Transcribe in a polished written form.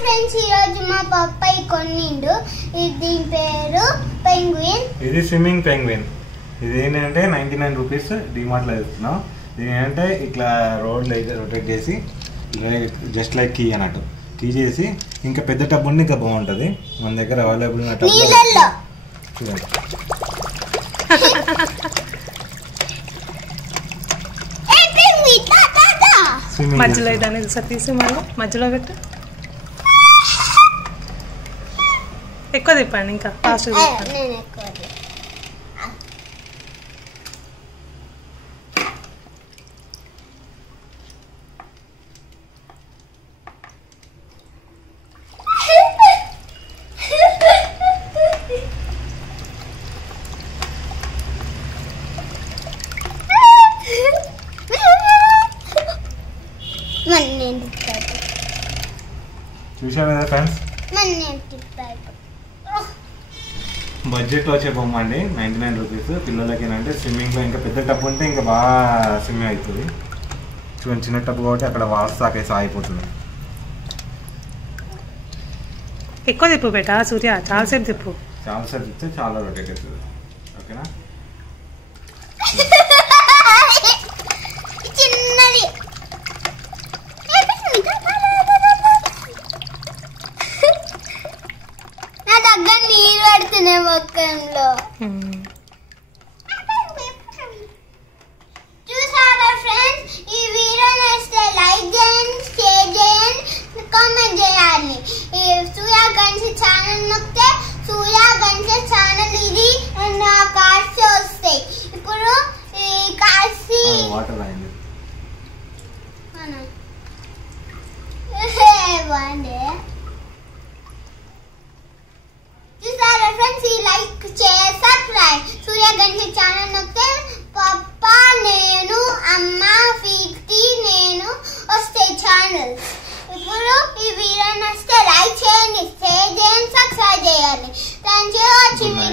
Friends ఈ రోజు మా పప్పాయి కొన్నిండు. దీని పేరు పెంగ్విన్. ఇది స్విమ్మింగ్ పెంగ్విన్. ఇది ఏంటంటే 99 రూపీస్ డిమార్ట్ లో ఇస్తున్నాం. ఇది ఏంటంటే ఇట్లా రోడ్ రొటేట్ చేసి జస్ట్ లైక్ కీ అన్నట్టు కీ చేసి ఇంకా పెద్ద టబ్ ఉండి ఇంకా బాగుంటది. మన దగ్గర అవైలబుల్ ఉన్న టబ్ చూడండి. మధ్యలో దాన్ని తీసి మళ్ళీ మధ్యలో పెట్టు. ఎక్కువ తిప్పండి, ఇంకా ఫాస్ట్ తిప్పండి. చూసారు కదా ఫ్రెండ్స్, బడ్జెట్ వచ్చే బొమ్మ అండి. 99 రూపీస్. పిల్లలకి ఏంటంటే స్విమ్మింగ్ లో ఇంకా పెద్ద టబ్ ఉంటే ఇంకా బాగా స్విమ్మింగ్ అవుతుంది. చూడండి, చిన్న టబ్ కాబట్టి అక్కడ వాల్స్ తాకేసి ఆగిపోతుంది. ఎక్కువ తిప్పు బేటా సూర్య, చాలాసేపు తిప్పు. చాలాసేపు తిప్పితే చాలా రొటేట్ అవుతుంది. ఓకేనా? నీరు పడుతున్నాయి మొక్కల్లో. చూసారా ఫ్రెండ్స్, ఈ వీడియో నచ్చితే లైక్ చేయండి, షేర్ చేయండి, కామెంట్ చేయాలి. ఈ సూర్య గన్స్ ఛానల్ నొక్కితే సూర్య గన్స్ ఛానల్ ఇది నా కార్డ్స్ వస్తాయి. ఇప్పుడు ఈ కార్డ్స్ వాటర్ అయింది బాగుండే. చూసారా ఫ్రెండ్స్, ఈ లైక్ చేసి సబ్స్క్రైబ్ సూర్య గన్స్ ఛానల్ నొక్కితే పప్పా, నేను, అమ్మ, ఫీక్తి, నేను వస్తాయి ఛానల్. ఇప్పుడు ఈ వీడియో నచ్చితే లైక్ చేయండి, షేర్ చేయండి, సబ్స్క్రైబ్ చేయండి. Thank you watching.